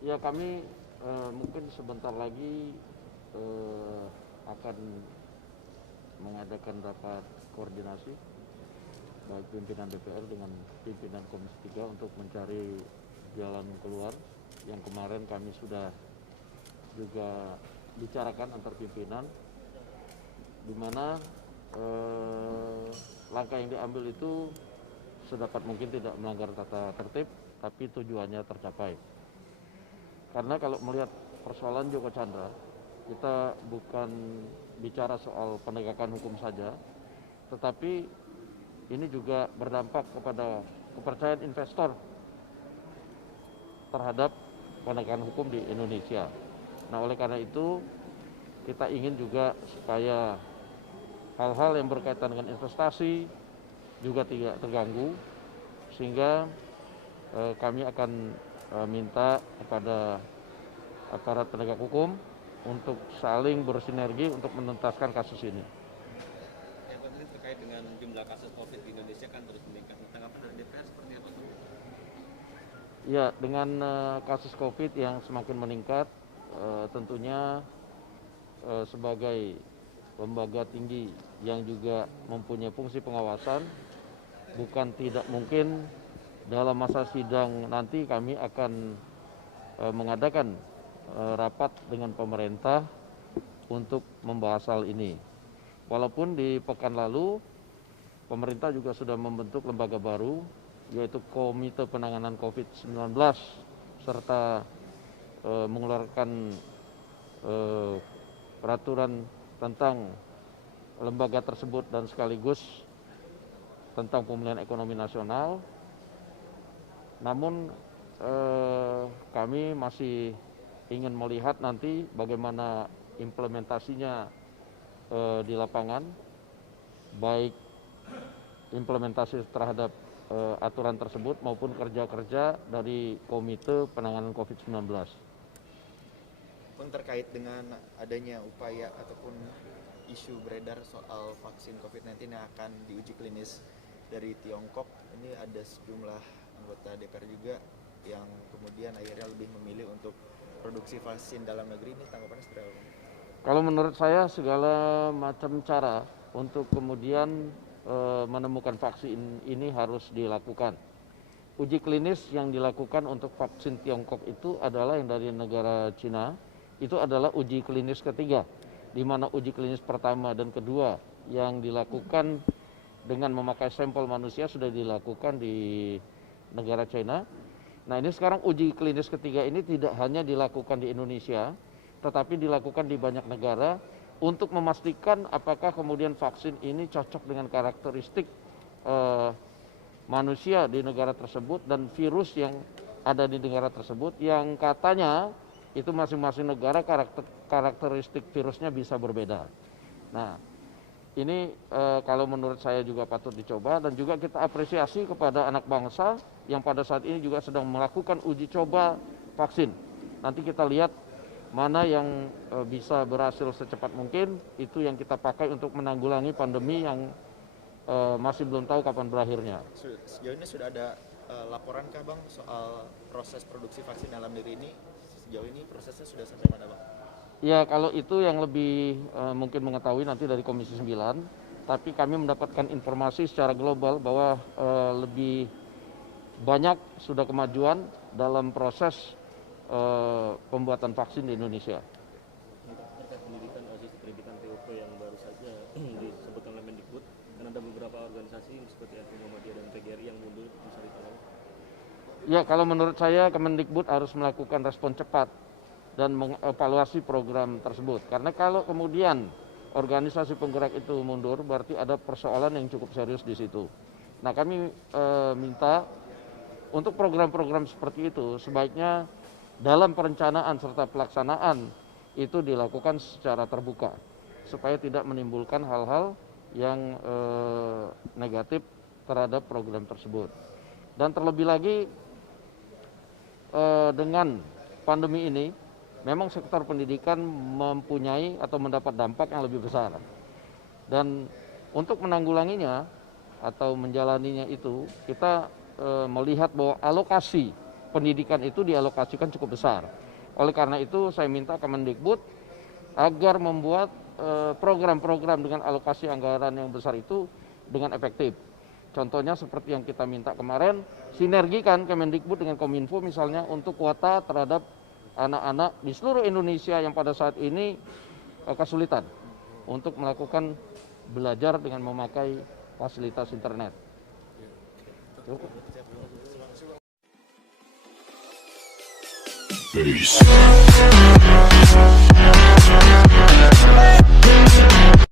Ya kami mungkin sebentar lagi akan mengadakan rapat koordinasi baik pimpinan DPR dengan pimpinan Komisi 3 untuk mencari jalan keluar yang kemarin kami sudah juga bicarakan antar pimpinan, di mana langkah yang diambil itu sedapat mungkin tidak melanggar tata tertib, tapi tujuannya tercapai. Karena kalau melihat persoalan Joko Chandra, kita bukan bicara soal penegakan hukum saja, tetapi ini juga berdampak kepada kepercayaan investor terhadap penegakan hukum di Indonesia. Nah, oleh karena itu kita ingin juga supaya hal-hal yang berkaitan dengan investasi juga tidak terganggu, sehingga kami akan minta kepada aparat penegak hukum untuk saling bersinergi untuk menuntaskan kasus ini. Yang penting terkait dengan jumlah kasus COVID di Indonesia kan terus meningkat. Tanggapan dari DPR seperti apa? Ya, dengan kasus COVID yang semakin meningkat, tentunya sebagai lembaga tinggi yang juga mempunyai fungsi pengawasan, bukan tidak mungkin dalam masa sidang nanti kami akan mengadakan rapat dengan pemerintah untuk membahas hal ini. Walaupun di pekan lalu pemerintah juga sudah membentuk lembaga baru, yaitu Komite Penanganan COVID-19, serta mengeluarkan peraturan tentang lembaga tersebut dan sekaligus tentang pemulihan ekonomi nasional. Namun kami masih ingin melihat nanti bagaimana implementasinya di lapangan, baik implementasi terhadap aturan tersebut maupun kerja-kerja dari Komite Penanganan COVID-19. Pun terkait dengan adanya upaya ataupun isu beredar soal vaksin COVID-19 yang akan diuji klinis dari Tiongkok, ini ada sejumlah anggota DPR juga yang kemudian akhirnya lebih memilih untuk produksi vaksin dalam negeri. Ini tanggapannya seperti apa? Kalau menurut saya segala macam cara untuk kemudian menemukan vaksin ini harus dilakukan. Uji klinis yang dilakukan untuk vaksin Tiongkok itu adalah yang dari negara Cina, itu adalah uji klinis ketiga, di mana uji klinis pertama dan kedua yang dilakukan dengan memakai sampel manusia sudah dilakukan di negara China. Nah, ini sekarang uji klinis ketiga ini tidak hanya dilakukan di Indonesia, tetapi dilakukan di banyak negara untuk memastikan apakah kemudian vaksin ini cocok dengan karakteristik manusia di negara tersebut dan virus yang ada di negara tersebut, yang katanya itu masing-masing negara karakteristik virusnya bisa berbeda. Nah, ini kalau menurut saya juga patut dicoba, dan juga kita apresiasi kepada anak bangsa yang pada saat ini juga sedang melakukan uji coba vaksin. Nanti kita lihat mana yang bisa berhasil secepat mungkin, itu yang kita pakai untuk menanggulangi pandemi yang masih belum tahu kapan berakhirnya. Sejauh ini sudah ada laporan kah Bang soal proses produksi vaksin dalam negeri ini? Sejauh ini prosesnya sudah sampai mana Bang? Ya, kalau itu yang lebih mungkin mengetahui nanti dari Komisi 9, tapi kami mendapatkan informasi secara global bahwa lebih banyak sudah kemajuan dalam proses pembuatan vaksin di Indonesia. Terkait pendidikan sistem pendidikan TOP yang baru saja disebutkan oleh Mendikbud, dan ada beberapa organisasi seperti FPI Muhammadiyah dan PGRI yang mundur bisa ditolong. Ya, kalau menurut saya Kemendikbud harus melakukan respon cepat dan mengevaluasi program tersebut. Karena kalau kemudian organisasi penggerak itu mundur, berarti ada persoalan yang cukup serius di situ. Nah, kami minta untuk program-program seperti itu sebaiknya dalam perencanaan serta pelaksanaan itu dilakukan secara terbuka, supaya tidak menimbulkan hal-hal yang negatif terhadap program tersebut. Dan terlebih lagi dengan pandemi ini, memang sektor pendidikan mempunyai atau mendapat dampak yang lebih besar. Dan untuk menanggulanginya atau menjalaninya itu, kita melihat bahwa alokasi pendidikan itu dialokasikan cukup besar. Oleh karena itu saya minta Kemendikbud agar membuat program-program dengan alokasi anggaran yang besar itu dengan efektif. Contohnya seperti yang kita minta kemarin, sinergikan Kemendikbud dengan Kominfo misalnya untuk kuota terhadap anak-anak di seluruh Indonesia yang pada saat ini kesulitan untuk melakukan belajar dengan memakai fasilitas internet. Peace.